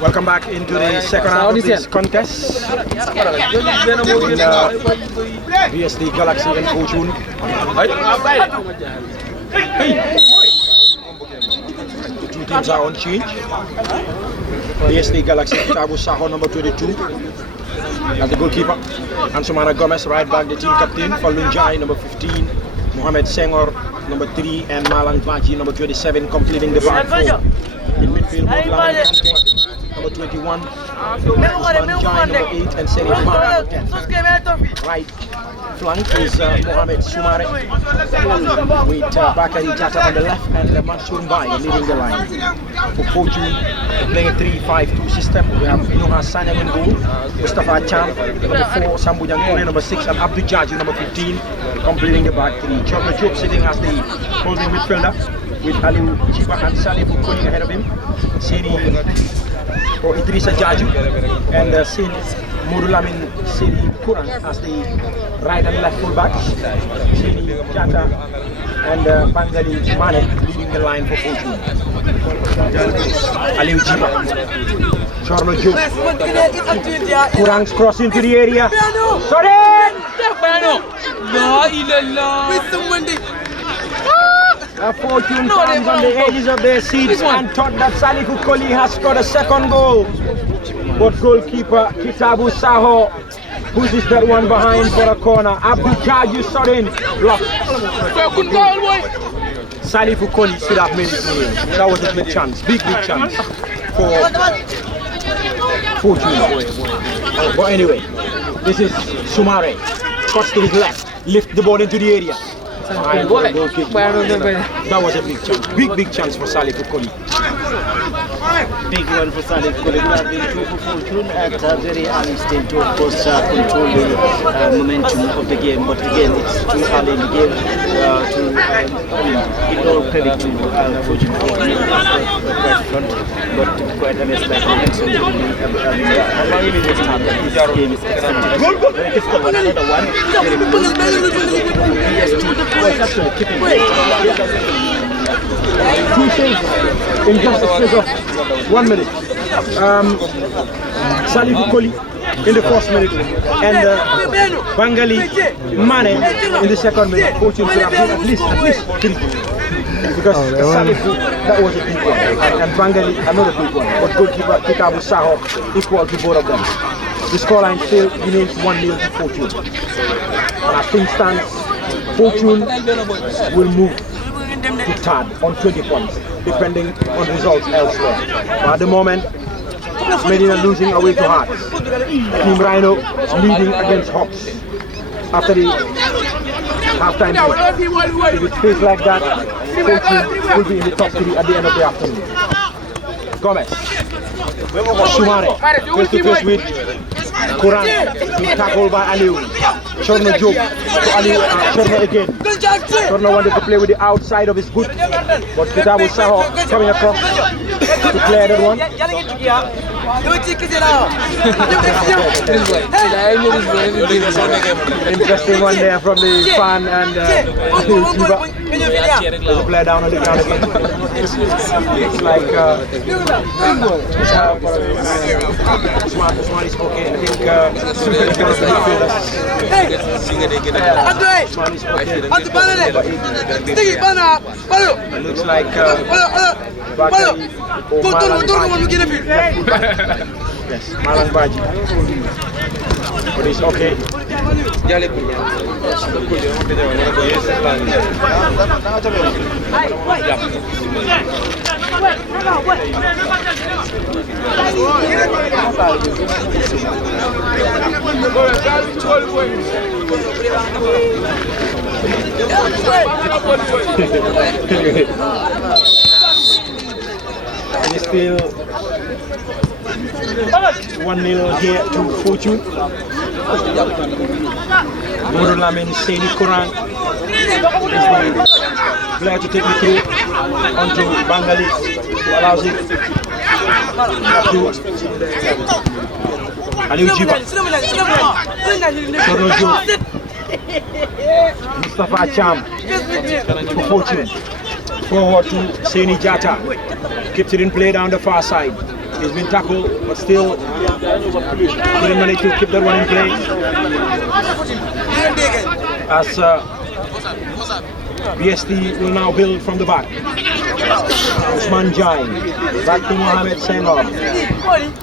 Welcome back into the second half of this contest. BST Galaxy and Fortune. The two teams are on change. BST Galaxy, Tabu Saho, number 22, as the goalkeeper. And Sumana Gomez, right back, the team captain. Falun Jai, number 15. Mohamed Senghor, number 3. And Malang Baji, number 27, completing the back four. In midfield, number 21, Usman Jai, number 8, and Serif Mara, number 10. Right flank is Mohamed Sumare with Bakari Jata on the left and Mansour Mbai leading the line. For Fortune, playing a 3-5-2 system. We have Nuha Sanyang in goal, Mustafa Chan, number 4, Sambu Jangkore, number 6, and Abdul Jaji, number 15, completing the back three. Chorma Job sitting as the holding midfielder with Aliu Jiba and Salif Ukoni ahead of him. Siri or Idrissa Jaju and Sin Murulamin Siri Kurang as the right and left fullbacks. Siri Jata and Bangali Mane leading the line for Fortune. Aliu Jiba, Chorma Job, Kurang's cross into the area. Sorry! Fortune fans on the edges of their seats and thought that Salif Ukoli has scored a second goal. But goalkeeper Kitabu Saho pushes that one behind for a corner. Abdul Jaju Sorin blocked. Salif Ukoli should have made it. That was a big chance, big chance for Fortune. But anyway, this is Sumare. Cuts to his left, lift the ball into the area. That was a big chance. Big chance for Salif Ukoli. Big one for Salif Ukoli. We have been through for Fortune at a very early stage to, of course, control the momentum of the game. But again, it's too early in the game to give all credit to Fortune for being quite front, but quite amazed like the next one. Allowing it to start that this game is exciting. Very difficult one. Another one. BST. Actually keeping two saves in just a space of 1 minute. Salif Ukoli in the first minute and Bangali Mane in the second minute. Fortune should have been at least 3. Because Salif, that was a big one, and Bangali another big one. But goalkeeper Kitabu Saho equal to both of them. The scoreline still remains 1-0 to Fortune. And as things stand, Fortune will move to third on 20 points, depending on results elsewhere. But at the moment, Medina losing away to Hearts. Team Rhino leading against Hawks after the half-time break. If it feels like that, Fortune will be in the top 3 at the end of the afternoon. Gomez, Sumare, face to face with Kurang, tackled by Aliu. Chorma Job to Aliu, Chorma again. Chorma wanted to play with the outside of his boot, but Kitabu Saho coming across to clear that one. Interesting one there from the fan and the player down on the ground again. It's like Usman is okay. I think Usman is okay. It looks like yes, Malang Baji. But it's okay. And it's still 1-0 here to Fortune. Murulamin Seni Kurang is the player to take me through onto Bangali, who allows it up to Aliu Jiba. Mustafa Cham for Fortune. Forward to Seni Jata. Keeps it in play down the far side. He's been tackled, but still couldn't manage to keep that one in play. As BST will now build from the back. Usman Jain, back to Mohamed Senghor.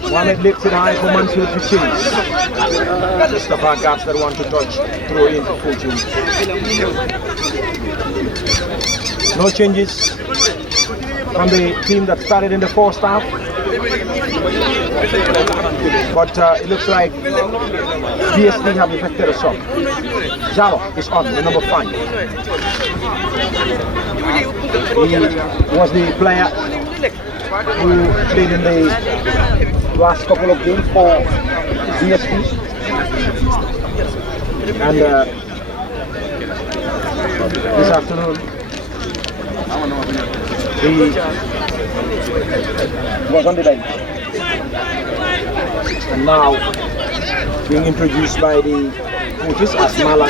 Mohamed lifts it high for Mansour to chase. Mustafa gets that one to touch, throw in for Fortune. No changes from the team that started in the first half. But it looks like BST have effected a shot. Jalo is on, the number 5. He was the player who played in the last couple of games for BST. And this afternoon, he was on the bench. And now being introduced by the coaches as Malan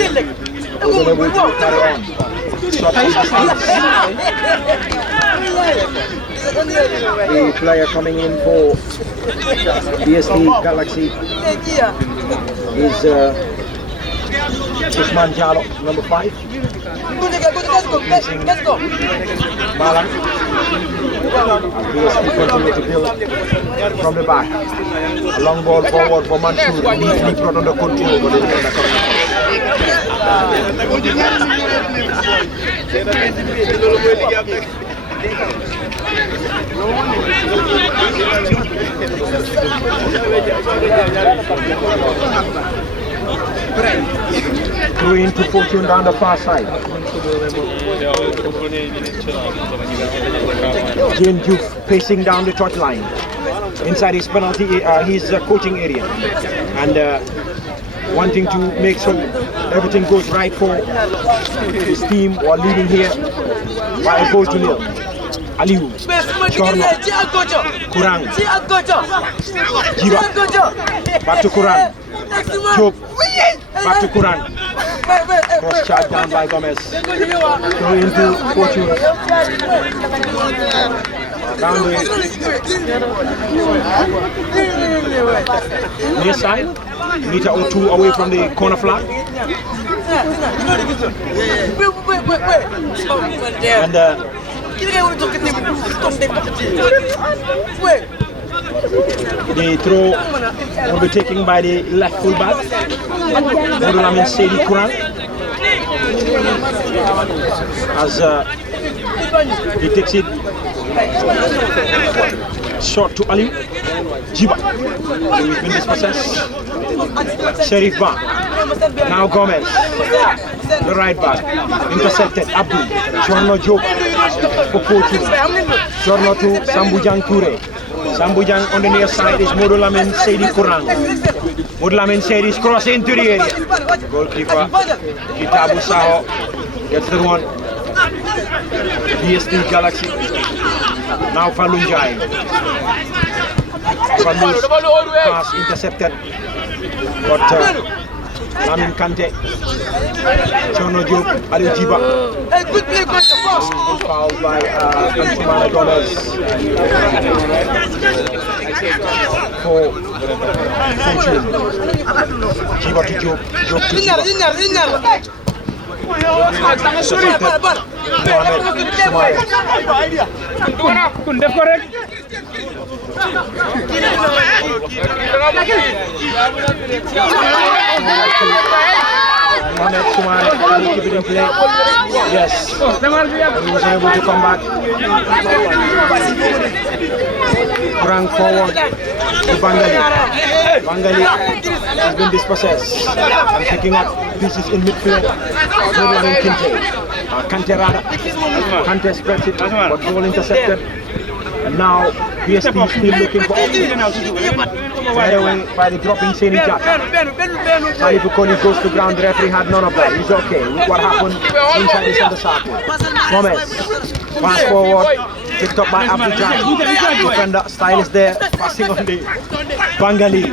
was able to carry on. Shot from the player coming in for BST Galaxy is Usman Jalo, number 5. Malan. BST continue to build from the back. A long ball forward for Mansour, neatly brought under control, but it's under control. Through into Fortune down the far side. Jane Duke pacing down the touch line inside his penalty, his coaching area, and wanting to make sure everything goes right for his team while leading here by a goal to nil. Aliou, Chorno, Kurang, Jiba, back to Kurang, Job, back to Kurang. Cross charge down by Gomez. Throw into Fortune. Down the near side, meter or 2 away from the corner flag. And the throw will be taken by the left fullback, Modulamin Sedi Kuran, as he takes it short to Ali Jiba. He's been dispossessed. Sheriff Ba. Now Gomez, the right back, intercepted. Abdul, Chorno Job for Fortune. Chorno to Sambujang Ture. Sambujang on the near side is Modulamin Sedi Kurang. Modulamin Sedi is crossing into the area. Goalkeeper Kitabu Saho gets the one. BST Galaxy. Now Falunjai. Falun's pass intercepted. But Lamin Kante, Chono Job, Ali Jiba. Fouled by Ansumana Gomez for Fortune. Jiba to Job, Job to Jiba. Mohamed Sumare can keep it in play. Yes, he was able to come back. Kurang forward to Bangali. Bangali has been dispossessed and picking up pieces in midfield. Kante rather. Kante spreads it, but ball intercepted. And now BST is still looking for options. Right away by the dropping Seni Jata. Salifu Koni goes to ground, the referee had none of that. He's okay. Look what happened inside the center circle. Gomez, pass forward, picked up by Abdul Jai. Defender, style is there, passing on the Bangali,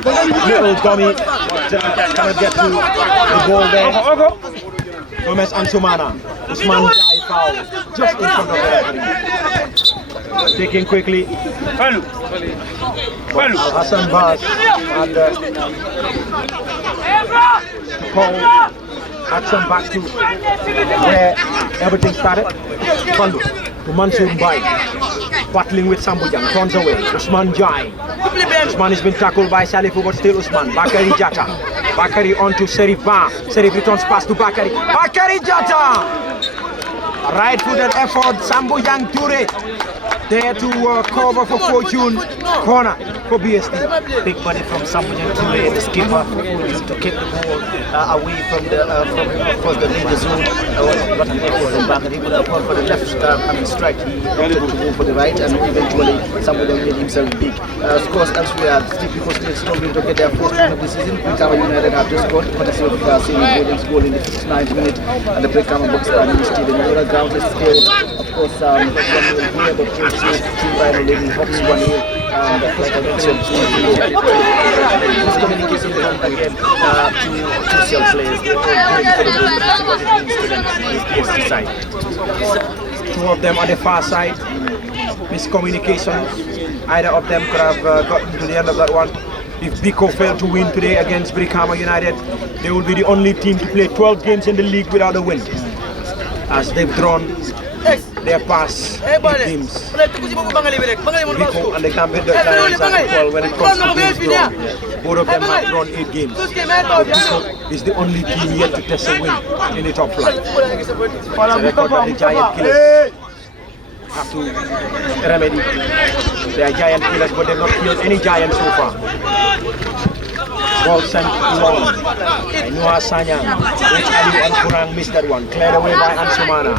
little dummy, cannot get to the ball there. Gomez and Sumana. Usman Jai foul just in front of the referee. Taking quickly. Al Hassan Bas and call action back to where everything started. Pandu to Mansoor Mbai, battling with Sambujang, turns away. Usman Jai. Usman has been tackled by Salifu, but still Usman. Bakari Jata. Bakari on to Serif Ba. Serif returns pass to Bakari. Bakari Jata! Right-footed effort, Sambujang Ture. There to cover for Fortune. Corner for BST. Big body from Sambujang Ture, the skipper, to keep the ball away from of course, the leader zone. Got an effort from Bakari, but of course, for the left strike, he opted to go for the right, and eventually Sambujang made himself big. Of course, elsewhere, people still struggling to get their fourth win of the season. Brikama United have just scored, but still seeing Williams goal in the 59th minute, and the Brikama box in the stadium. The ground is still, of course, 1-0 here, but team rival leading Hawks 1-0. Like I mentioned, miscommunication again to crucial players. They're all going for the goal, but see what it means to them is BST side. Two of them on the far side. Miscommunication. Either of them could have gotten to the end of that one. If Biko failed to win today against Brikama United, they will be the only team to play 12 games in the league without a win, as they've drawn their past 8 games. Biko and the Gambit Giants are equal when it comes to games drawn. Both of them have drawn 8 games. But Biko is the only team yet to test a win in the top flight. It's a record that the Giant Killers have to remedy. They are giant killers, but they've not killed any giant so far. Ball sent long by Noah Sanyang. Which Ali and Kurang missed that one. Cleared away by Ansumana.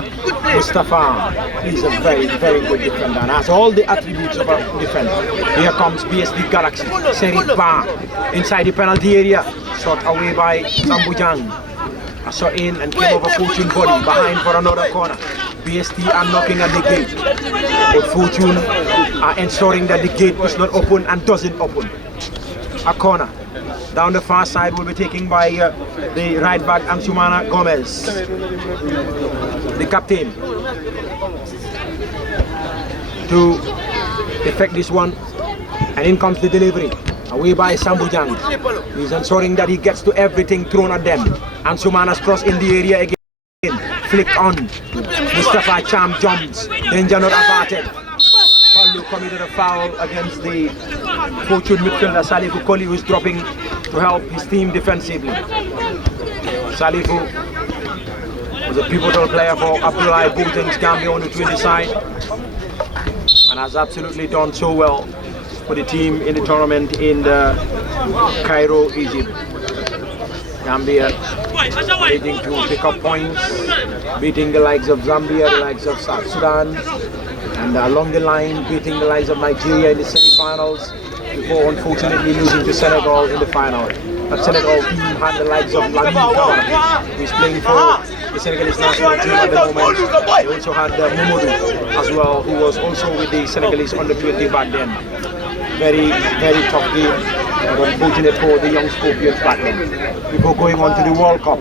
Mustafa, he's a very, very good defender and has all the attributes of a defender. Here comes BST Galaxy. Serif Ba inside the penalty area. Shot away by Sambujang. I saw in and came over Fortune body behind for another corner. BST are knocking at the gate, but Fortune are ensuring that the gate is not open and doesn't open. A corner down the far side will be taken by the right back Ansumana Gomez, the captain, to effect this one, and in comes the delivery. Away by Sambujang. He's ensuring that he gets to everything thrown at them. Ansumana's cross in the area again. Flicked on. Mustafa Cham jumps. Danger not averted. Palu committed a foul against the Fortune midfielder Salifu Koli, who is dropping to help his team defensively. Salifu was a pivotal player for Abdullah Bouteng's Gambia on the 20 side and has absolutely done so well for the team in the tournament in Cairo, Egypt. Gambia waiting to pick up points, beating the likes of Zambia, the likes of South Sudan, and along the line beating the likes of Nigeria in the semi-finals before unfortunately losing to Senegal in the final. That Senegal team had the likes of Lamine Camara, who is playing for the Senegalese national team at the moment. They also had Mamadou as well, who was also with the Senegalese under-20 back then. Very, very tough game, but unfortunate for the young Scorpions back then. Before going on to the World Cup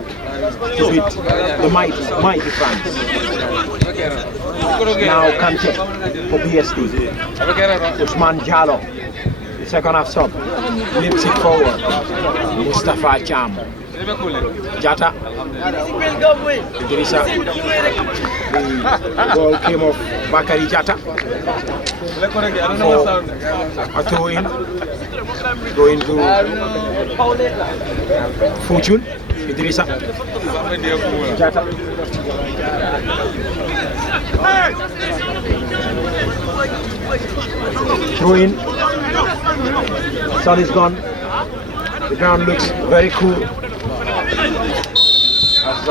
to beat the mighty France. Now Kante for BST. Usman Jallo, the second half sub. Lifts it forward. Mustafa Cham. Jata. Idrissa. The ball came off Bakari Jata. For a throw in. Going to Fortune. Idrissa. Jata. Throw in. Sun is gone. The ground looks very cool. As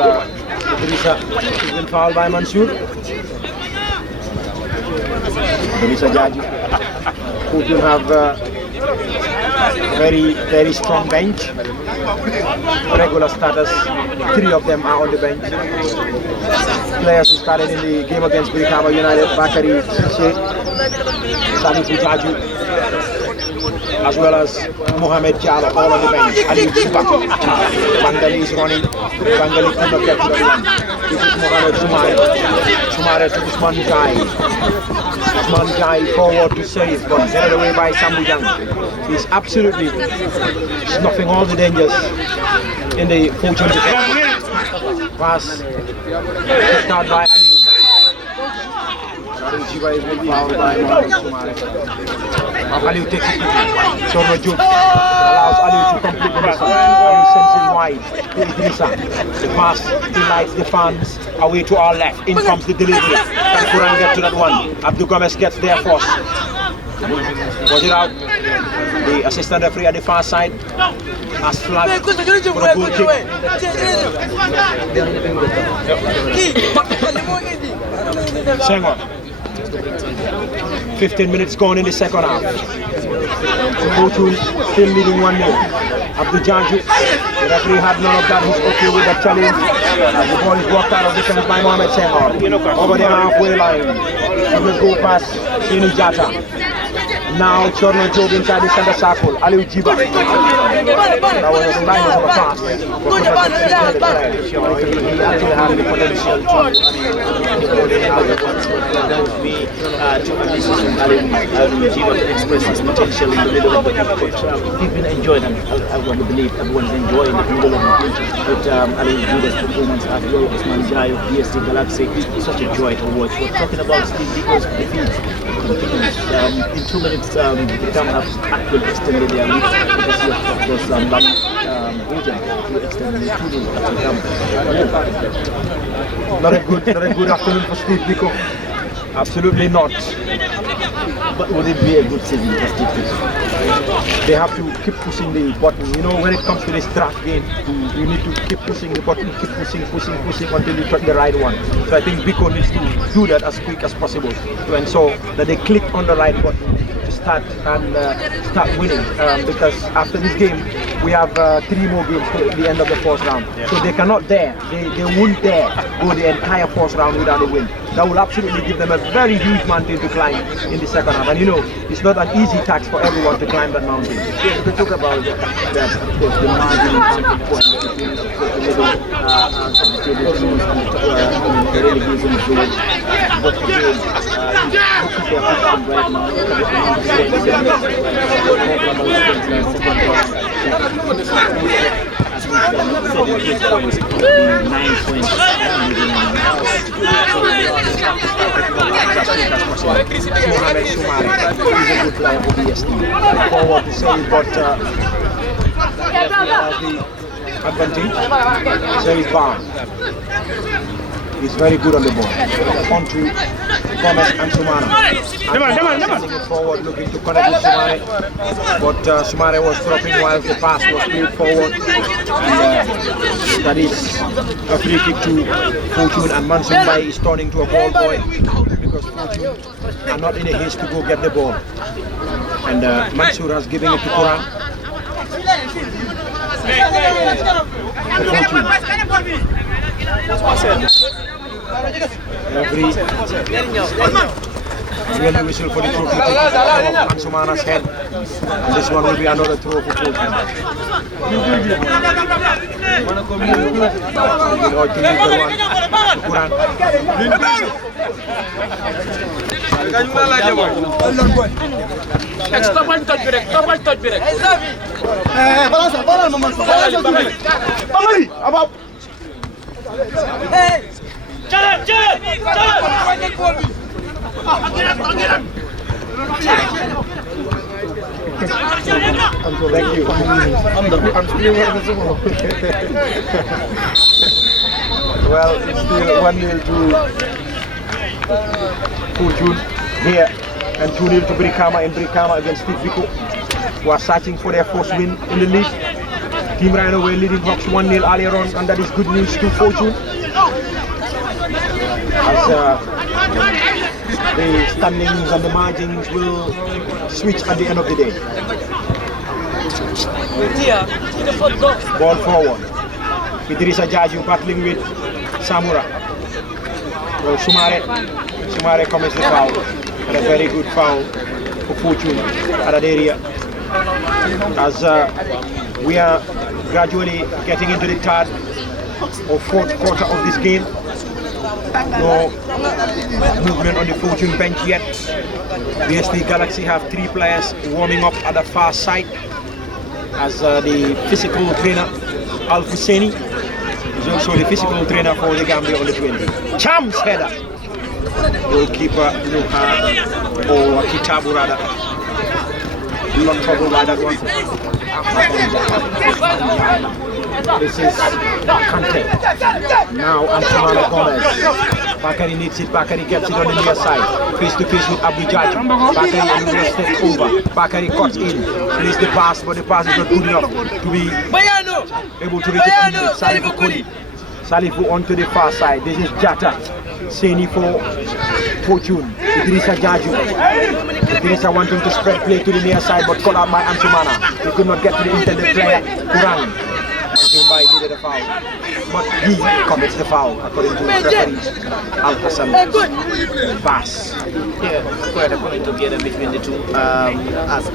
Idrissa has been fouled by Mansour. Idrissa Jaji. Fortune have very, very strong bench. Regular starters, 3 of them are on the bench. Players who started in the game against Brikama United: Bakari Sise, Salifu Jaju, as well as Mohamed Jallo, all on the bench. Ali Jiba. Bangali is running. Bangali could not get to the line. This is Mohamed Sumare. Sumare to Usman Jai. Usman Jai forward to save, but headed away by Sambujang. He's absolutely snuffing all the dangers in the Fortune defense. Pass kicked out by Aliu. Jiba is being fouled by Mohamed Sumare. Aliu takes it quickly. Sorno Juk allows Aliu to complete the mission. Aliu sends it wide to Idrissa. The pass delights the fans. Away to our left. In comes the delivery. Can Kuran get to that one? Abdul Gomez gets there first. Was it out? The assistant referee at the far side has flagged for a goal kick. Senghor. 15 minutes gone in the second half. Fortune still leading 1-0. Abdul Janju, the referee had none of that. He's okay with the challenge. The ball is walked out of defense by Mohamed Senghor. Over the halfway line. He will go past Sinu Jata. Now Chorno Job inside the center circle. Aliu Jiba. That was a slice of a pass. He actually had the potential to express his potential in the middle of the pitch. He's been enjoying it. I want to believe everyone's enjoying the middle of the pitch with Aliu Jiba's performance as well as Manjai of BST Galaxy. It's such a joy to watch. We're talking about Steve Biko's defeat. In 2 minutes, the Dam have actually extended their lead because of course long agent to extend the 2-0 at the Dam. Not a good afternoon for Steve Biko. Absolutely not. But would it be a good season for Steve Biko? They have to keep pushing the button. You know, when it comes to this draft game, you need to keep pushing the button, keep pushing until you touch the right one. So I think Biko needs to do that as quick as possible to ensure that they click on the right button to start winning. Because after this game, we have 3 more games to the end of the first round. So they cannot dare, they won't dare go the entire first round without a win. That will absolutely give them a very huge mountain to climb in the second half. And you know, it's not an easy task for everyone to climb that mountain. Yes, we talk about that, of course, the margin of points between the middle of the table teams and the relegation zone. But again, look at their position right now. Mohamed Sumare is a good player for BST. Forward to save, but the advantage. Save Barn. He's very good on the ball. On to Gomez and Sumare. Sending it forward, looking to connect with Sumare. But Sumare was dropping while the pass was played forward. And that is a free kick to Fortune, and Mansour Bai is turning to a ball boy because Fortune are not in a haste to go get the ball. And Mansour has given it to Quran. Every really whistle for the throw to Ansumana's head, and this one will be another throw for Fortune. Thank you. Well, it's still 1-0 to Fortune here, and 2-0 to Brikama in Brikama against Steve Biko, who are searching for their first win in the league. Team Rhino were leading Hawks 1-0 earlier on, and that is good news to Fortune. As the standings and the margins will switch at the end of the day. Ball forward. Idrissa Jaju battling with Samura. Well, Sumare commits the foul, and a very good foul for Fortune at that area. as we are gradually getting into the third or fourth quarter of this game. No movement on the Fortune bench yet. BST Galaxy have 3 players warming up at the far side as the physical trainer Al Husseini is also the physical trainer for the Gambia on the 20. Champs header. Goalkeeper Nuha or Kitabu rather. Not trouble by that one. This is Kante. Now Antoine Gomez. Bakari needs it. Bakari gets it on the near side. Face to face with Abdul Jaj. Bakari steps over. Bakari cuts in. Plays the pass, but the pass is not good enough to be able to reach it. Salifu Koli. Salifu onto the far side. This is Jata. Seni for Fortune. Idrissa Jaju. Idrissa wanting to spread play to the near side, but caught out by Ansumana. He could not get to the intended player. Kurang. Mumbai needed a foul, but he commits the foul according to referee Al Hassan Bass. Yeah, quite a point together between the two. As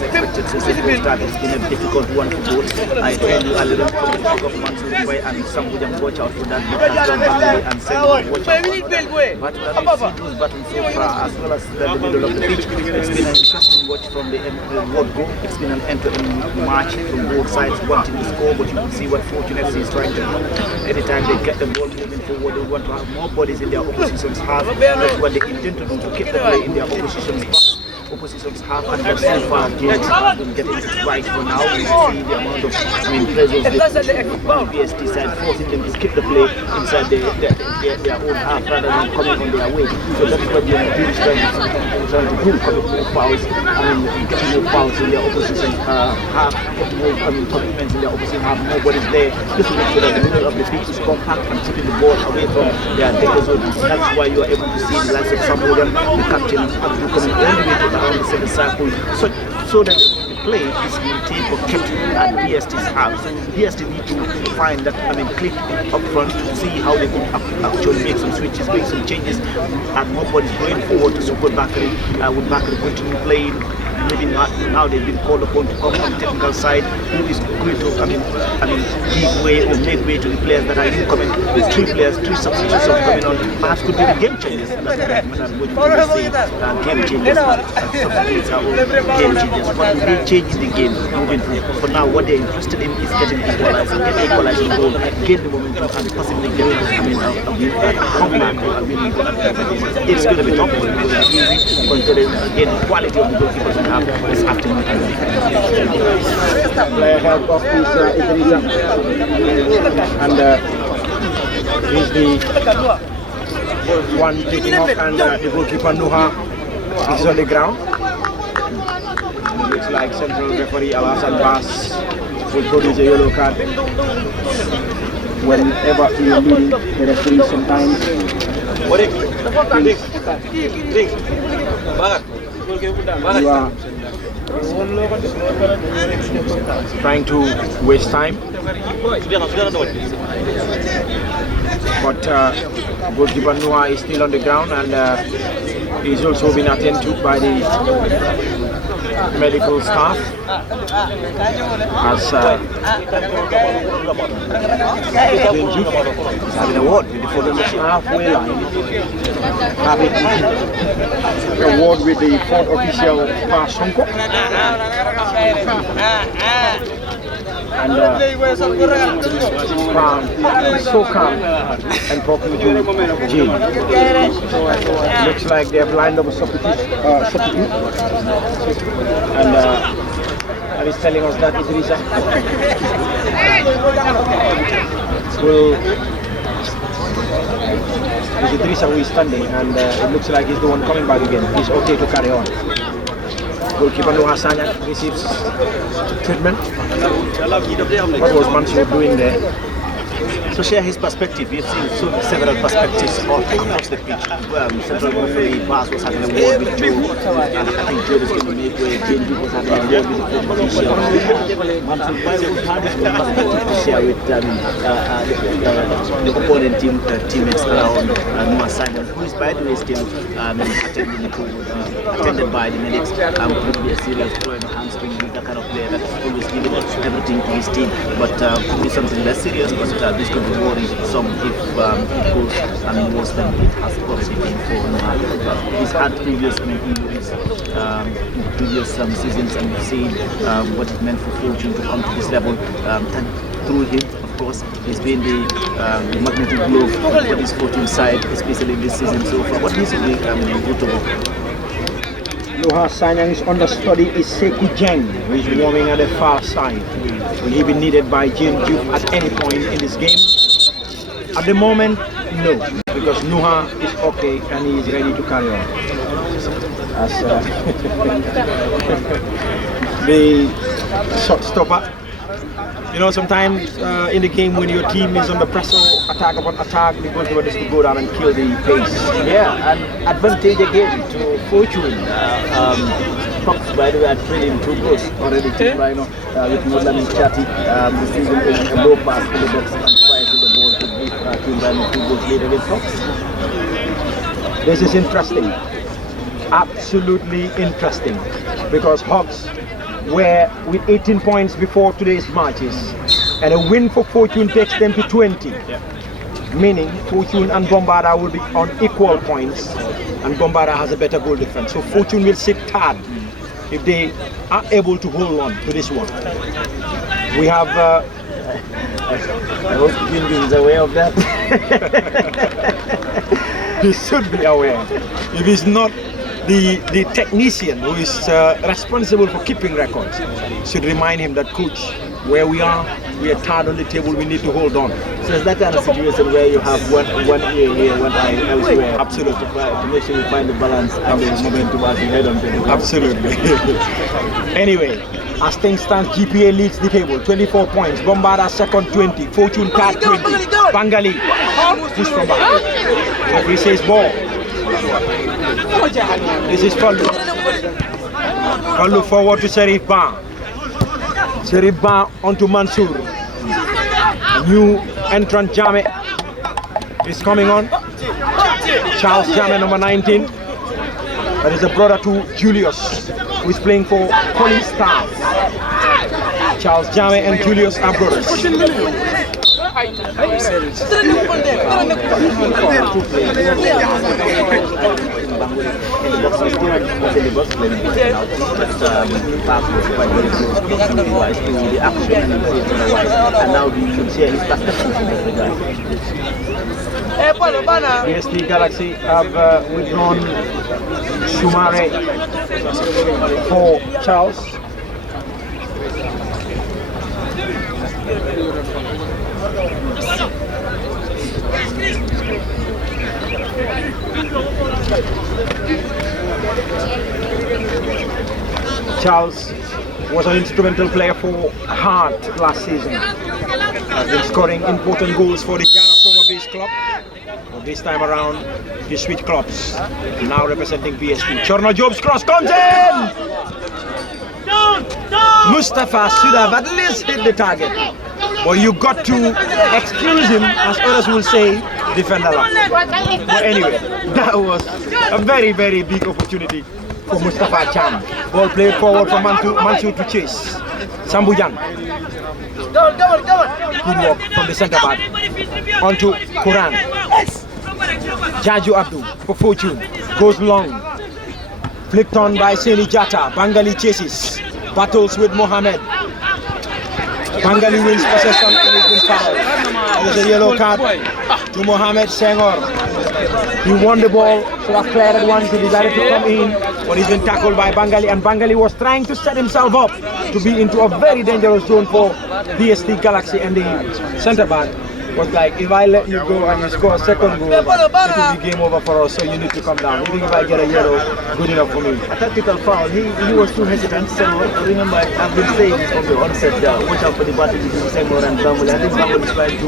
expected, since the first start, it's been a difficult one for both. I told you earlier on the Mansour and some would have watch out for that, but and some watch out for that. But those battles so far, as well as the middle of the pitch, it's been an interesting watch from the word go. It's been an end-to-end match from both sides wanting to score, but you can see what Fortune FC is trying to do. Anytime they get the ball moving forward, they want to have more bodies in their opposition's half. That's what they intend to do, to keep the play in their opposition's half, and so far James has been getting it right for now. We see the amount of pressures they put on the BST side, forcing them to keep the play inside their own half rather than coming on their way. So that's what they are trying to do, commit more fouls, getting more fouls in their opposition half, getting more commitments in their opposition half, nobody's there. This will make sure that the middle of the pitch is compact and keeping the ball away from their attackers. That's why you are able to see the likes of Samuel, the captain, Abdul coming all the way to around the second circle, so that the play is maintained or kept at BST's half. So BST need to find that, click up front to see how they could actually make some switches, make some changes, and more bodies going forward to support Bakari, with Bakari continue playing. Maybe now they've been called upon to come on the technical side, who is going to give way or make way to the players that are incoming. With 3 players, 3 substitutions coming on, perhaps could be the game changers. That's what I'm going to say. Game changers. Substitutes are all game changers. What will be changing the game moving forward. For now, what they're interested in is getting equalizing, goal, get the momentum, and possibly get it's going to be tough, but it's easy considering again the quality of the goalkeepers we have this afternoon. Player help of this Idrissa, and he's the one taking off, and the goalkeeper Nuha is on the ground. It looks like central referee Al Hassan Bass will produce a yellow card whenever he is leading the referee sometimes. You are trying to waste time, but goalkeeper Noah is still on the ground, and he's also been attended to by the medical staff as having a word with the halfway line, having a word with the fourth official Pasonko, and he's so calm and talking to Jane. Looks like they have lined up a substitute, and he's telling us that Idrissa who is standing, and it looks like he's the one coming back again. He's okay to carry on. Goalkeeper Noah Sanya receives treatment. What was Mansour doing there? To share his perspective, we've seen several perspectives across the pitch. Central referee Bas was having a word with Joe, and I think Joe was going to make way. Jane was having a word with the coach official. Mansour Bayo had his own perspective to share with the opponent teammates around Noah Simon, who is by the way still attended by the medics. Could be a serious groin or hamstring. He's the kind of player that is always giving everything to his team, but could be something less serious, but this could be worrying some if it goes worse than it has already been for Noah. He's had previous injuries in previous seasons, and we've seen what it meant for Fortune to come to this level. Through him, of course, he's been the magnetic glove for this Fortune side, especially in this season so far. What needs to be notable? Noah Sanyang's understudy is Sekou Jeng, who is warming at the far side. Will he be needed by Jane Duke at any point in this game? At the moment, no, because Noah is okay and he is ready to carry on. As the shot stopper. You know, sometimes in the game when your team is under pressure, attack upon attack, the goalkeeper is to go down and kill the pace. Yeah, and advantage again to Fortune. Fox, by the way, had played in 2 goals already to Rhino with Modlam and Chatty. The season is a low pass to the box and fire to the ball to beat Team Rhino 2 goals later with Fox. This is interesting. Absolutely interesting. Because Hawks were with 18 points before today's matches, and a win for Fortune takes them to 20. Yeah. Meaning Fortune and Bombarda will be on equal points, and Bombarda has a better goal difference. So Fortune will sit third if they are able to hold on to this one. We have I hope Yundum is aware of that. he should be aware. If he's not, the technician who is responsible for keeping records should remind him that, coach, where we are third on the table, we need to hold on. So it's that kind of situation where you have one ear here, one eye elsewhere. Absolutely. To make sure you find the balance and the momentum as you head on to the goal. Absolutely. Anyway, as things stand, GPA leads the table, 24 points. Bombarda second, 20. Fortune third, 20. Bangali push from back. Referee says ball. This is Fallu. Fallu forward to Sharif Ba. Sharif Ba onto Mansour. New entrant Jame is coming on. Charles Jame, number 19. That is a brother to Julius, who is playing for Collins Stars. Charles Jame and Julius are brothers. BST Galaxy have withdrawn Shumare for Charles. Charles was an instrumental player for Hart last season. Has been scoring important goals for the Ghana former base club. But this time around, he switched clubs. Now representing BST. Chorno Job's cross comes in! Mustafa should have at least hit the target. But you got to excuse him, as others will say, defender last. But anyway, that was a very, very big opportunity for Mustafa Cham. Ball played forward from Mansour to chase. Sambujan. Good work from the centre back. Onto Quran. Jaju Abdul for Fortune. Goes long. Flicked on by Seni Jata. Bangali chases. Battles with Mohamed. Bangali wins possession and has been fouled. There is a yellow card to Mohamed Senghor. He won the ball, should have cleared it once. He decided to come in, but he's been tackled by Bangali, and Bangali was trying to set himself up to be into a very dangerous zone for BST Galaxy, and the centre back was like, if I let you go and you score a second goal, it will be game over for us, so you need to come down. Even if I get a yellow, good enough for me. A tactical foul. He was too hesitant. So remember, I've been saying this from the onset. Watch out for the battle between Seymour and Bamble. I think Bamble is trying to,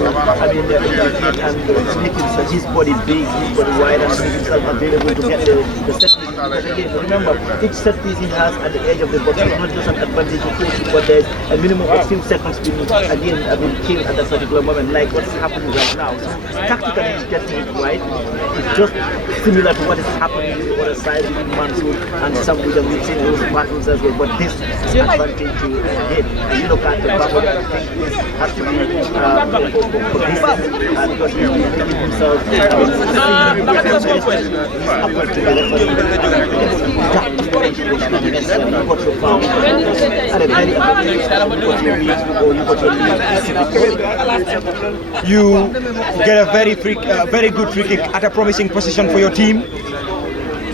indicate and make his body big, his body wide, and make himself available to get the set piece. Because again, remember, each set piece he has at the edge of the box is not just an advantage to coach, but there's a minimum of few seconds being killed at that particular moment, like what's happening right now. So tactically, he's getting it right. It's just similar to what is happening on the other side with Mansour and some of them we've seen those battles as well. But this advantage to hit, you look at the Bamble, I think this has to be for this because he's making himself upward to the You get a very good free kick at a promising position for your team.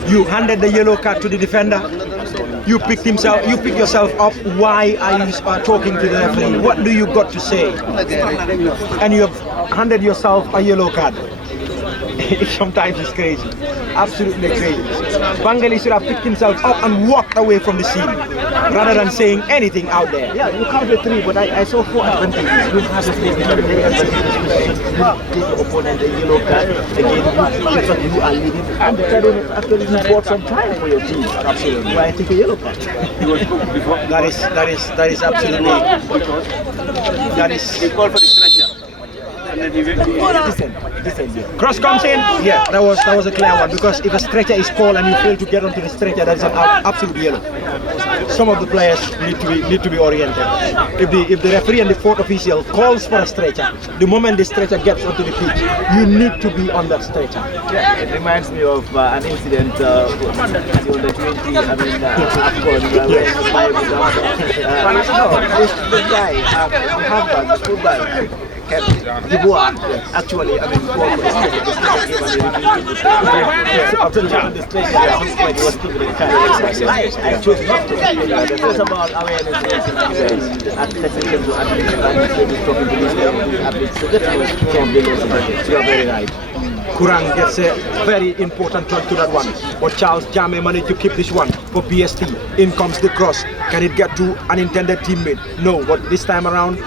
You handed the yellow card to the defender. You picked yourself up. Why are you talking to the referee? What do you got to say? And you have handed yourself a yellow card. Sometimes it's crazy, absolutely crazy. Bangali should have picked himself up and walked away from the scene rather than saying anything out there. Yeah, you counted 3, but I saw 4 advantages. You have a very advantageous position. You give the opponent a yellow card. Again, you are leading. And the third actually you bought some time for your team. Absolutely. Why take a yellow card? That is absolutely. That is. They call for the stretcher. Cross comes in. Yeah, that was a clear one, because if a stretcher is called and you fail to get onto the stretcher, that is an absolute yellow. Some of the players need to be oriented. If the referee and the fourth official calls for a stretcher, the moment the stretcher gets onto the pitch, you need to be on that stretcher. Yeah, it reminds me of an incident the under 20. This guy, the halfback, the fullback. Dubois, actually, called for the I chose not to. It's about awareness you are very right. Kurang gets a very important touch to that one, but Charles Jame managed to keep this one for BST. In comes the cross. Can it get to an intended teammate? No, but this time around,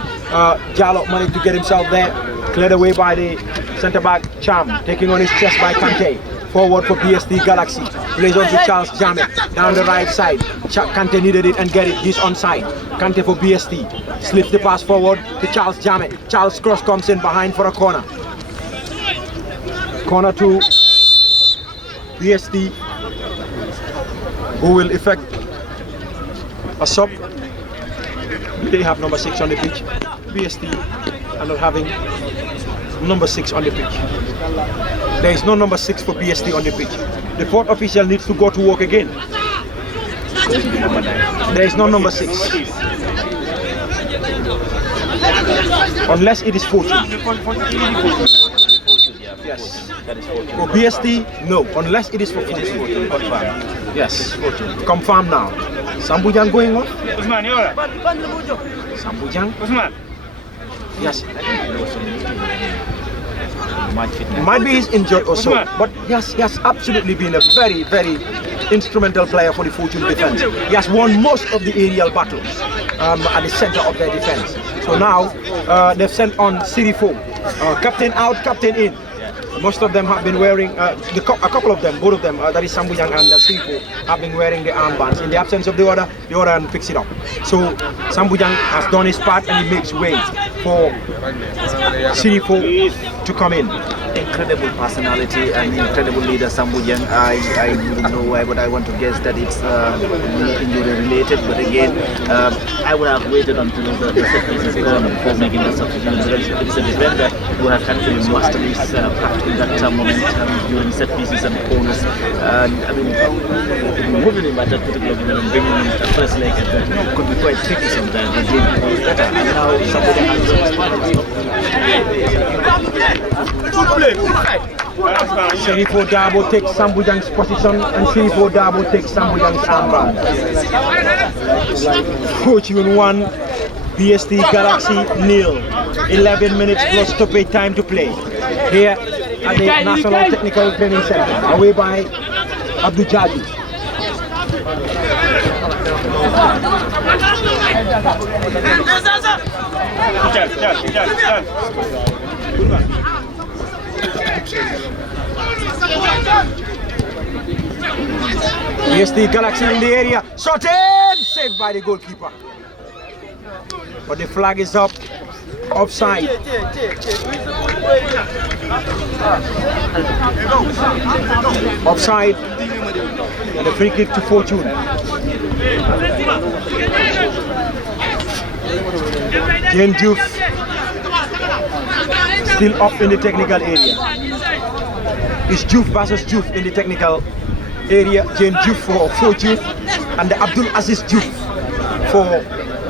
Jallo managed to get himself there, cleared away by the centre-back Cham, taking on his chest by Kante. Forward for BST Galaxy, plays on to Charles Jame, down the right side. Kante needed it and get it, he's onside. Kante for BST, slips the pass forward to Charles Jame. Charles cross comes in behind for a corner. Corner to BST, who will effect a sub. They have number 6 on the pitch. BST are not having number 6 on the pitch. There is no number 6 for BST on the pitch. The fourth official needs to go to work again. There is no number 6. Unless it is 14. Yes. For BST, no. Unless it is for 14. Confirm. Yes. Confirm now. Sambujang going on? Usman, you alright? Sambujang? Usman? Yes. Might be he's injured or so, but he has absolutely been a very, very instrumental player for the Fortune defense. He has won most of the aerial battles at the center of their defense. So now they've sent on Sirifo. Captain out, captain in. Most of them have been wearing, a couple of them, both of them, that is Sambujang and Sirifo, have been wearing the armbands. In the absence of the other picks it up. So Sambujang has done his part and he makes way for Sirifo to come in. Incredible personality and incredible leader, Sambujang. I wouldn't know why, but I want to guess that it's injury related. But again, I would have waited until the set piece is gone before making a substitution. It's a defender who has actually mastered his craft in that moment during set pieces and corners. Moving him at that particular moment and bringing him a first leg at that could be quite tricky sometimes. But he was better. And now Sambujang has done his part. Sirifo Dabo takes Sambujang's position and Sirifo Dabo takes Sambujang's armband. Fortune 1, BST Galaxy nil. 11 minutes plus stoppage time to play. Here at the National Technical Training Center. Away by Abdul Jadi. BST Galaxy in the area. Shot in! Saved by the goalkeeper. But the flag is up. Offside. Offside. And the free kick to Fortune. Jane Juf still up in the technical area. It's Juf versus Juf in the technical area. Jane Juf for Fortune and the Abdul Aziz Juf for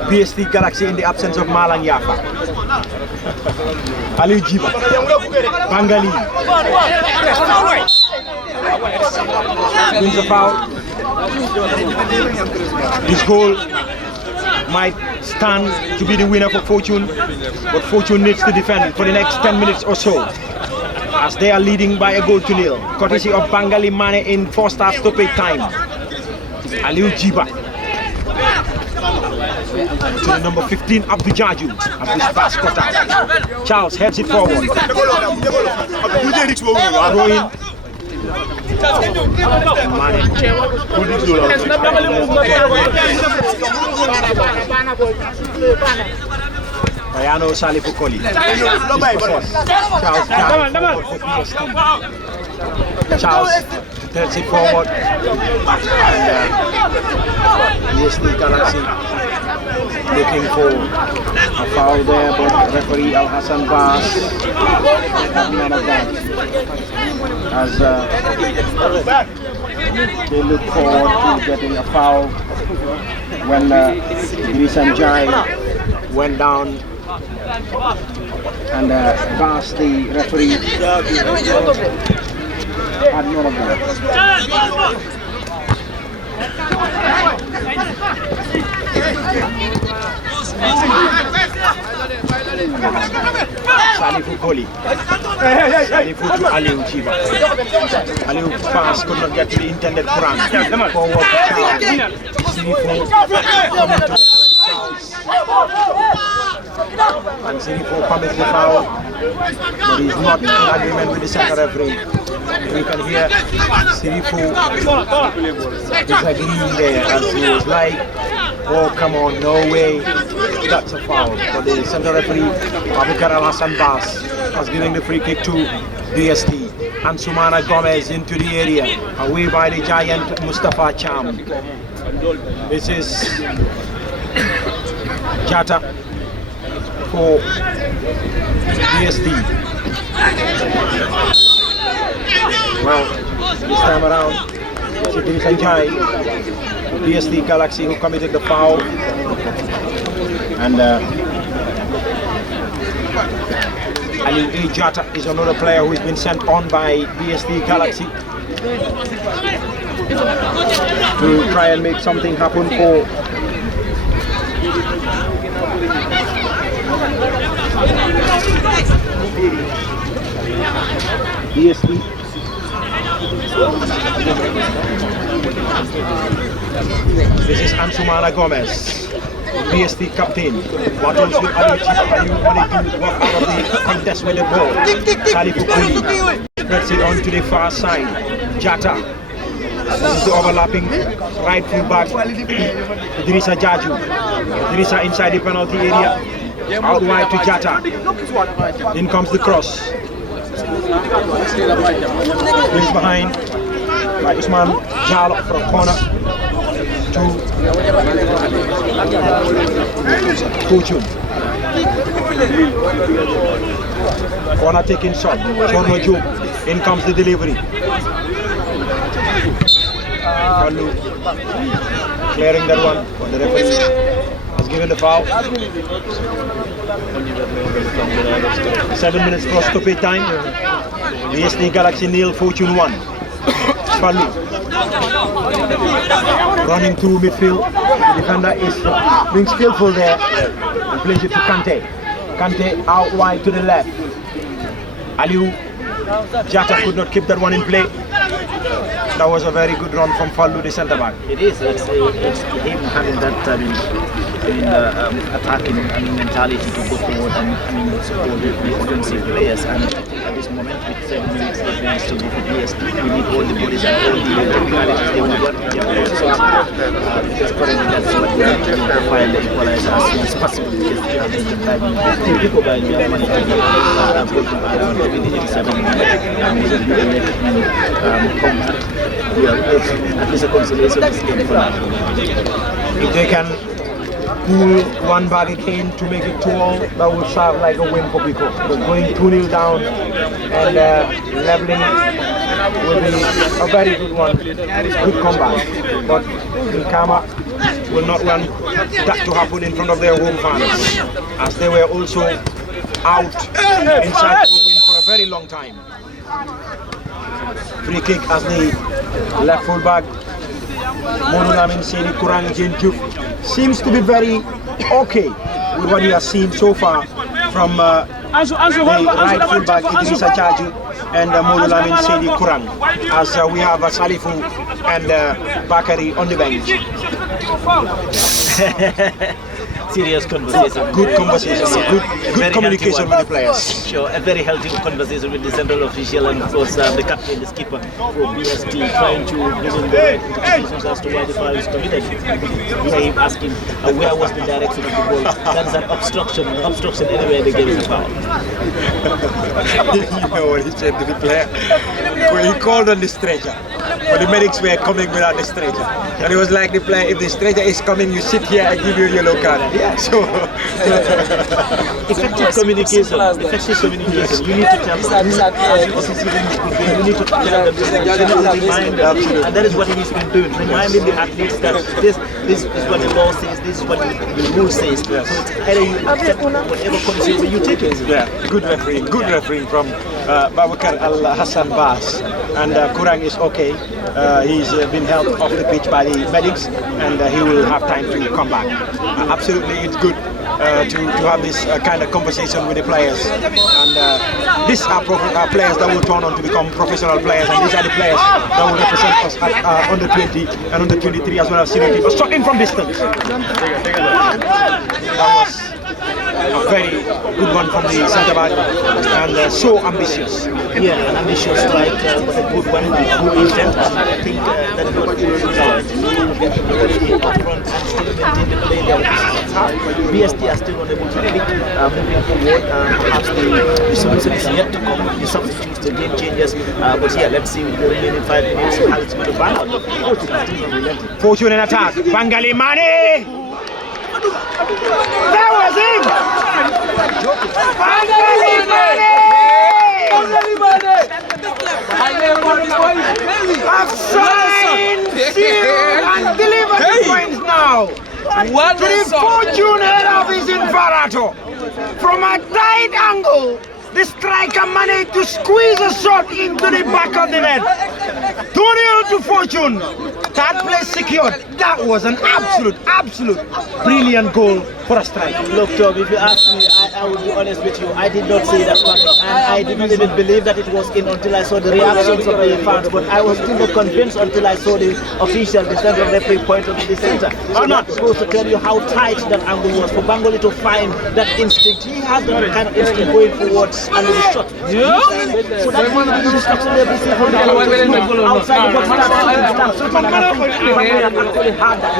BST Galaxy in the absence of Malang Yafa. Ali Jiba, Bangali. Wins a foul. This goal might stand to be the winner for Fortune, but Fortune needs to defend for the next 10 minutes or so, as they are leading by a goal to nil, courtesy of Bangali Mane in first half stoppage time. Aliu Jiba to the number 15 Abdul Jaju. Abdul pass cut out. Charles heads it forward. Throwing. Ayano Salifu Koli. Charles turns it forward. BST Galaxy looking for a foul there, but referee Al Hassan Bas had none of that. As they look forward to getting a foul when Grisan Jai went down, and Bas, the referee, had none of that. Salifu Koli. Salifu to Aliu Chiba. Aliu pass could not get to the intended Quran. Forward to Charles. Salifu coming to Charles. And Salifu commits the foul, but he's not in agreement with the center referee. You can hear Salifu disagreeing there, as he was like, oh come on, no way, that's a foul. But the center referee, Abubakar Al Hassan Bas, was giving the free kick to BST. And Sumana Gomez into the area, away by the giant Mustafa Cham. This is Jata for BST. Well, this time around, Chitri Sanjay, BST Galaxy, who committed the foul, and Ali A. Jata is another player who has been sent on by BST Galaxy to try and make something happen for BST. This is Ansumana Gomez, BST captain. Battles with Ali wanting to walk out of the contest with the ball. Salifu Kuli spreads it on to the far side. Jata. This is the overlapping right full back. Idrissa Jaju. Idrissa inside the penalty area. Out wide to Jata. In comes the cross. Placed behind by Usman Jalo for a corner to Fortune. Corner taking shot. In comes the delivery. Clearing that one, but the referee has given the foul. 7 minutes plus stoppage time. BST Galaxy nil, Fortune 1. Fallu. Running through midfield. The defender is being skillful there and plays it to Kante. Kante out wide to the left. Aliou Jata could not keep that one in play. That was a very good run from Fallu, the centre back. It is. It's him having that attacking mentality to go forward and support the offensive players. And at this moment, with 7 minutes left to go for BST, we need all the bodies and all the technicalities they will work with their players. So because currently that's what we have to do to find the equalizer as soon as possible. Because we have the time to people by we have managed to go to within 87 minutes and we will let him come back. At least a consolation is game for now. If they can pull one back again to make it 2-all, that would serve like a win for Pico. But going 2-0 down and leveling will be a very good one. Good comeback. But Nkama will not want that to happen in front of their home fans, as they were also out inside to win for a very long time. Free kick as the left full back Modu Lamin Seni Kurang Jinjuk seems to be very okay with what he has seen so far from the right full back Idrissa Chaju and Modu Lamin Seni Kurang, as we have Salifu and Bakari on the bench. Serious conversation. Good conversation, good communication with the players. Sure, a very healthy conversation with the central official and of course the captain, the skipper for BST, trying to bring in the right interpretations as to why the foul is committed. He asking where was the direction of the ball. That is an obstruction anywhere the game is a foul. You know what he said to the player? When he called on the stretcher, but the medics were coming without the stretcher. And it was like the player, if the stretcher is coming, you sit here and give you a yellow card. So effective communication. You need to tell them. You need to tell them. And that is what he's been doing, reminding the athletes that this is what the law says, this is what the rule says. So it's either you accept whatever comes your way, you take it. Yeah, good refereeing from Babakar Al Hassan Bas. And Kurang is okay. He's been held off the pitch by the medics, and he will have time to come back. Absolutely, it's good to have this kind of conversation with the players. And these are players that will turn on to become professional players, and these are the players that will represent us at under 20 and under 23 as well as senior team. But struck in from distance. That was a very good one from the centre back, and so ambitious. Yeah, an ambitious strike, but a good one with good intent. I think that is what we will do. Get the ball up front and still maintain the play there. BST are still unable to pick moving forward. Perhaps the solution is yet to come. The substitutes, the game changes. But yeah, let's see with the remaining 5 minutes how it's going to pan out. Fortune in attack. Bangali Mane! That was him! Bangali Mane! Have signed, sealed, and delivered the points now. To the Fortune head office in Varato. From a tight angle, the striker managed to squeeze a shot into the back of the net. 2-0 to Fortune. Third place secured. That was an absolute brilliant goal for a striker. Look, Tom, if you ask me, I will be honest with you. I did not see that coming, and I didn't even believe that it was in until I saw the reactions of the fans. But I was still not convinced until I saw the official, the central referee point of the center. So that goes to tell you how tight that angle was for Bangoli to find that instinct. He has that kind of instinct going forwards and with the shot. Yeah. So that's one of the instructions they receive from the outside the box. He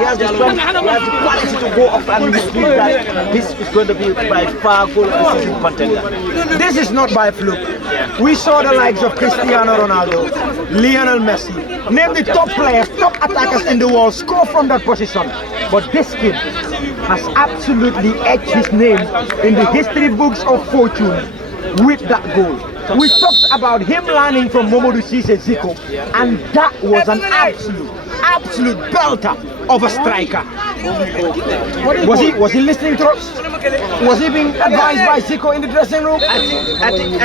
has the strength, he has the quality to go up and speed that. This is going to be by far goal decision contender. This is not by fluke. We saw the likes of Cristiano Ronaldo, Lionel Messi, name the top players, top attackers in the world, score from that position. But this kid has absolutely etched his name in the history books of Fortune with that goal. We talked about him learning from Momodou Cisse Zico, and that was an absolute belter of a striker. Was he listening to us? Was he being advised by Zico in the dressing room? I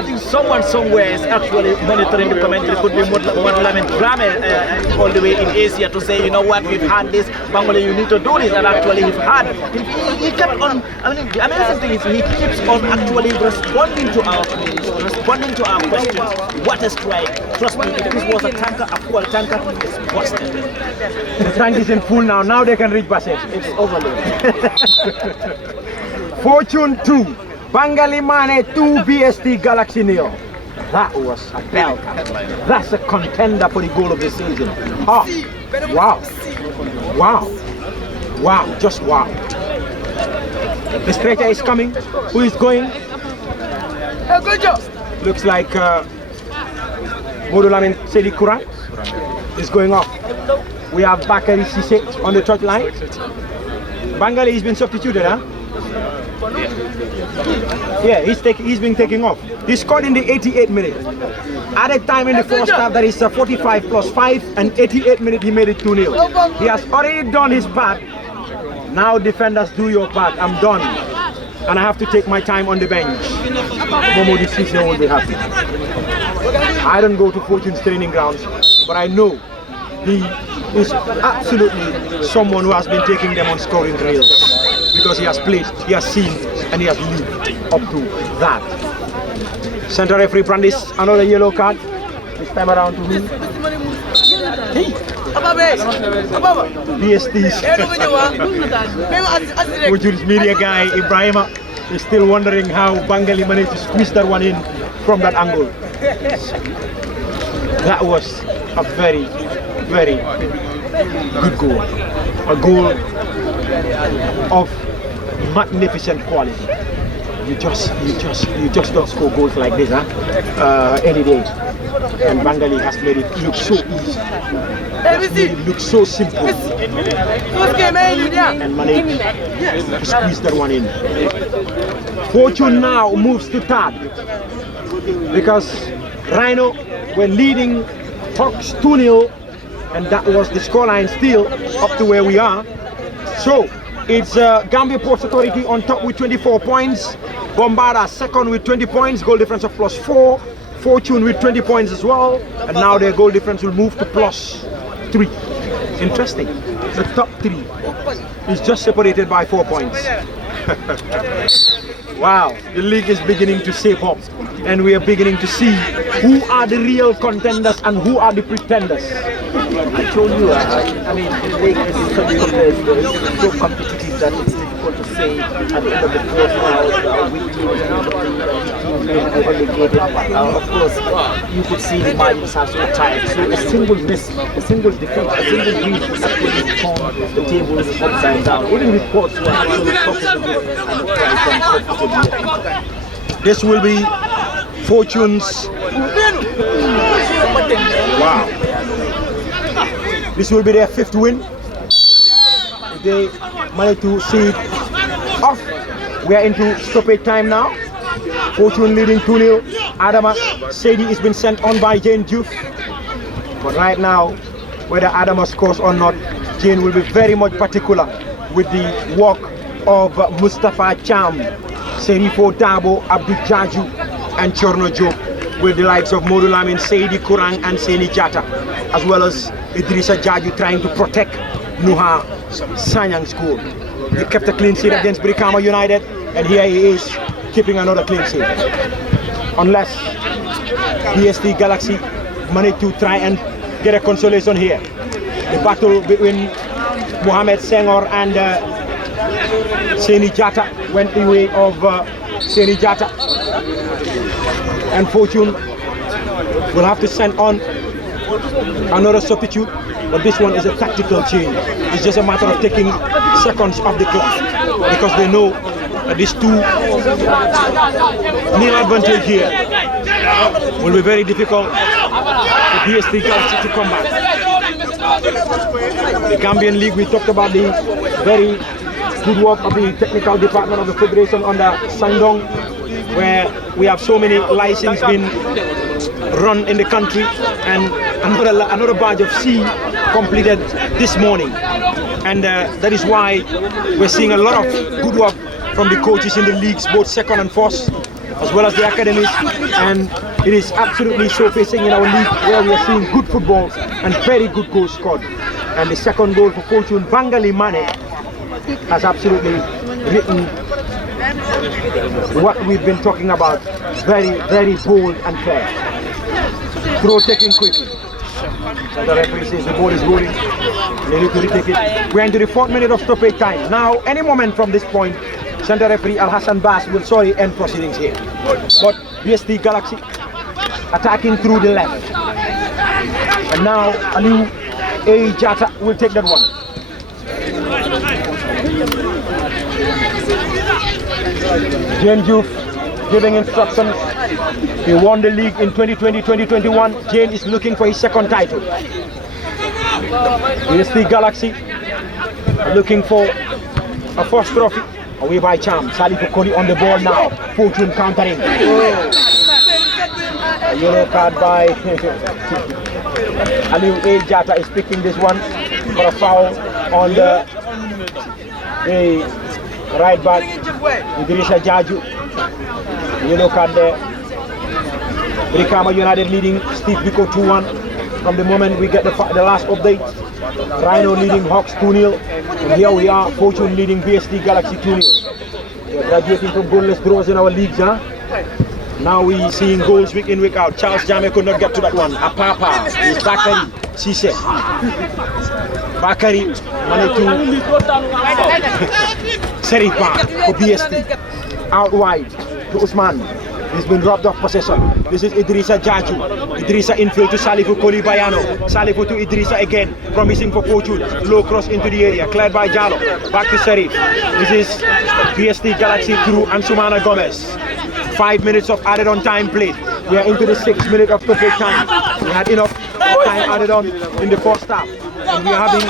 think someone somewhere is actually monitoring the commentary. Could be Modlamin Drame all the way in Asia to say, you know what, we've had this, Bangladesh, you need to do this, and actually he's had. He kept on. I mean, the amazing thing is he keeps on actually responding to our pleas, responding to our questions. What a strike! Trust me, if this was a tanker, a fuel tanker, it's busted. The tank is in full now. Now they can reach Bassett. It's overloaded. Fortune 2, Bangali Mane 2, BST Galaxy Neo. That was a belt. That's a contender for the goal of the season. Oh, wow. Wow. Wow, just wow. The striker is coming. Who is going? Looks like Modulamin Sedi Kurang is going off. We have Bakari Sise on the touch line. Bangali has been substituted, huh? Yeah, he's been taking off. He scored in the 88th minute. At a time in the first half, that is 45 plus 5, and 88th minute he made it 2-0. He has already done his part. Now defenders, do your part. I'm done. And I have to take my time on the bench. Momo Sise won't be happy. I don't go to Fortune's training grounds, but I know he is absolutely someone who has been taking them on scoring drills. Because he has played, he has seen, and he has lived up to that. Center referee Brandis, another yellow card. This time around to me. Hey. BST's. Wujud's media guy, Ibrahima, is still wondering how Bangali managed to squeeze that one in from that angle. That was a very, very good goal. A goal of magnificent quality. You just don't score goals like this, huh? Any day. And Bangali has made it look so easy. Has made it look so simple. And managed to squeeze that one in. Fortune now moves to third because Rhino were leading Hawks 2-0, and that was the scoreline still up to where we are. So it's Gambia Ports Authority on top with 24 points, Bombarda second with 20 points, goal difference of +4, Fortune with 20 points as well, and now their goal difference will move to +3. Interesting. The top 3 is just separated by 4 points. Wow, the league is beginning to shape up, and we are beginning to see who are the real contenders and who are the pretenders. I told you, I mean, the league is so competitive that it's difficult to say at the end of the fourth round which team is relegated. Of course, you could see the margins are so tight. So a single miss, a single defeat, a single win actually turn the tables upside down. Even reports were actually profitable and profitable. This will be Fortune's. Wow. This will be their 5th win. They managed to see it off. We are into stoppage time now. Fortune leading 2-0. Adama Sedi has been sent on by Jane Juf. But right now, whether Adama scores or not, Jane will be very much particular with the work of Mustafa Cham, Serifo Dabo, Abdul Jaju, and Chorno Job, with the likes of Modulamin, Seidi Kurang, and Seni Jata, as well as Idrissa Jaju trying to protect Nuha Sanyang's goal. He kept a clean sheet against Brikama United, and here he is keeping another clean sheet. Unless BST Galaxy managed to try and get a consolation here. The battle between Mohamed Senghor and Seni Jata went the way of Seni Jata. And Fortune will have to send on another substitute, but this one is a tactical change. It's just a matter of taking seconds off the clock because they know that these 2 nil advantage here will be very difficult for BST Galaxy to come back. The Gambian League, we talked about the very good work of the technical department of the Federation under Sangdong, where we have so many licenses being run in the country, and another badge of C completed this morning, and that is why we're seeing a lot of good work from the coaches in the leagues, both second and first, as well as the academies, and it is absolutely showcasing in our league where we are seeing good football and very good goals scored. And the second goal for Fortune, Bangali Mane, has absolutely written what we've been talking about, very, very bold and clear. Throw taken quickly. So the referee says the ball is rolling. They need to retake it. We're into the 4th minute of stoppage time. Now, any moment from this point, Center referee Al Hassan Bass will end proceedings here. But BST Galaxy attacking through the left. And now Aliu A. Jata will take that one. Jane Juf giving instructions. He won the league in 2020-2021. Jane is looking for his second title. BST Galaxy looking for a first trophy. Away by Cham. Salif Okoli on the ball now. Fortune countering. A yellow card by Aliu A. Jata is picking this one for a foul on the right back. Idrissa Jaju. Yellow card there. Brikama United leading Steve Biko 2-1. From the moment we get the last update. Rhino leading Hawks 2-0. And here we are, Fortune leading BST Galaxy 2-0. We are graduating from goalless draws in our leagues, huh? Now we seeing goals week in, week out. Charles Jame could not get to that one. Apapa is Bakari, Sise. Bakari, Manitou, Seripa for BST. Out wide to Usman. He's been robbed of possession. This is Idrissa Jaju. Idrissa infield to Salifu Kolibayano. Salifu to Idrissa again. Promising for Fortune. Low cross into the area. Cleared by Jalo. Back to Serif. This is BST Galaxy through Ansumana Gomez. 5 minutes of added on time played. We are into the 6th minute of perfect time. We had enough time added on in the first half. And we are having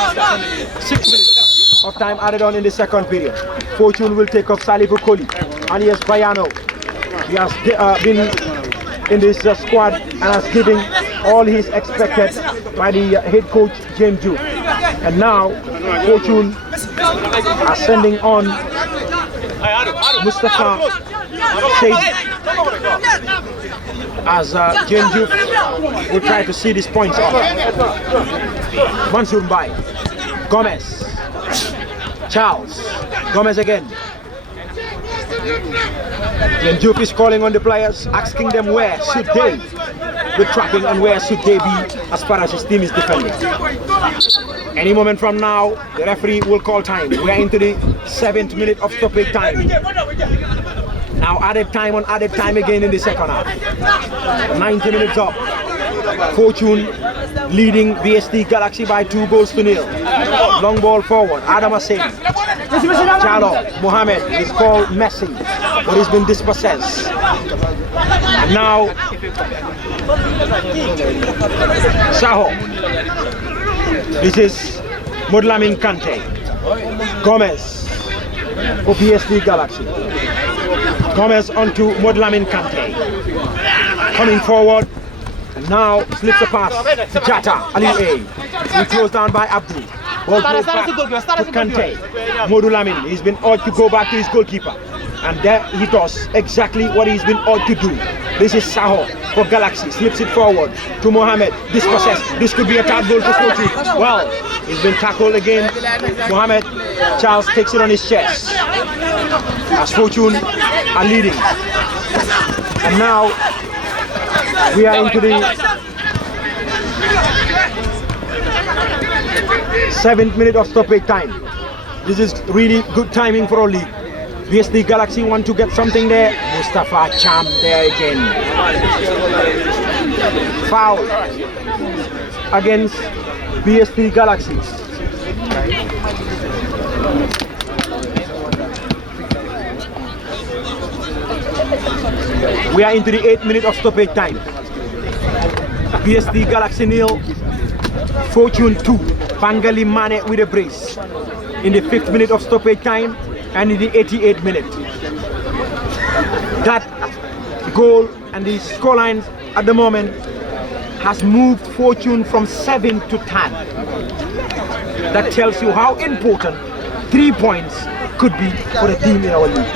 6 minutes of time added on in the second period. Fortune will take off Salifu Koli. Alias Bayano. He has been in this squad and has given all he's expected by the head coach James Ju. And now Fortune are sending on Mustafa Said as James Ju will try to see these points off. Mansour Mbai, Gomez, Charles, Gomez again. Yundum is calling on the players, asking them where should they be tracking and where should they be as far as his team is defending. Any moment from now, the referee will call time. We are into the 7th minute of stoppage time. Now added time on added time again in the second half. 90 minutes up. Fortune leading BST Galaxy by 2 goals to 0. Long ball forward. Adam Hussein. Jalo Mohammed is called Messi, but he's been dispossessed. Now Saho. This is Mudlamin Kante. Gomez for BST Galaxy. Gomez onto Mudlamin Kante. Coming forward. And now slips a pass to Jata, Ali A. He closed down by Abdul. Ball goes back to Kante. Modu Lamin, he's been urged to go back to his goalkeeper. And there he does exactly what he's been urged to do. This is Saho for Galaxy, slips it forward to Mohammed. Dispossessed. This could be a third goal for Fortune. Well, he's been tackled again. Mohammed Charles takes it on his chest. As Fortune are leading. And now we are into the 7th minute of stoppage time. This is really good timing for our league. BST Galaxy want to get something there. Mustafa Cham there again. Foul against BST Galaxy. We are into the 8th minute of stoppage time. BST Galaxy 0, Fortune 2. Bangali Mane with a brace. In the 5th minute of stoppage time and in the 88th minute. That goal and the scorelines at the moment has moved Fortune from 7 to 10. That tells you how important 3 points could be for the team in our league.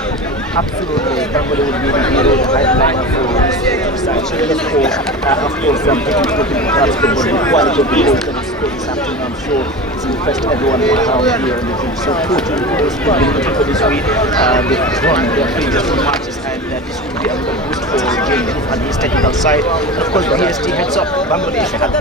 Absolutely, Bangladesh would be the hero, the headliner for this side. So let's go, of course, I'm taking basketball, the quality of the goals that is scored this afternoon, I'm sure it's impressed everyone around here in the team. So coaching is looking for this week. They've won their previous matches, and this will be another boost for GFF on his technical side. And of course, BST heads up, Bangladesh had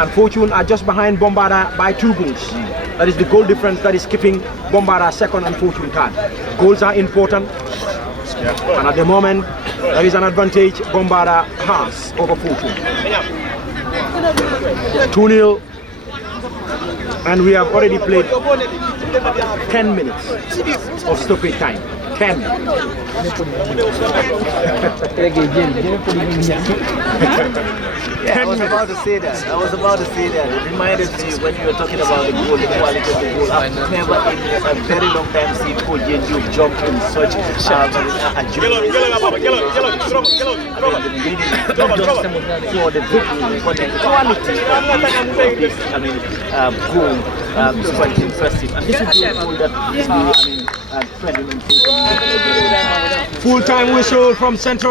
And Fortune are just behind Bombarda by 2 goals. That is the goal difference that is keeping Bombarda second and Fortune third. Goals are important, and at the moment there is an advantage Bombarda has over Fortune. 2-0, and we have already played 10 minutes of stoppage time. 10. Yeah, I was about to say that. It reminded me when you were talking about the goal, the quality of the goal. I've never in a very long time seen Coach Yundum jump in such a for the victory, for the quality of this, goal is quite impressive. And this is a goal that is trending in Full-time whistle from Central.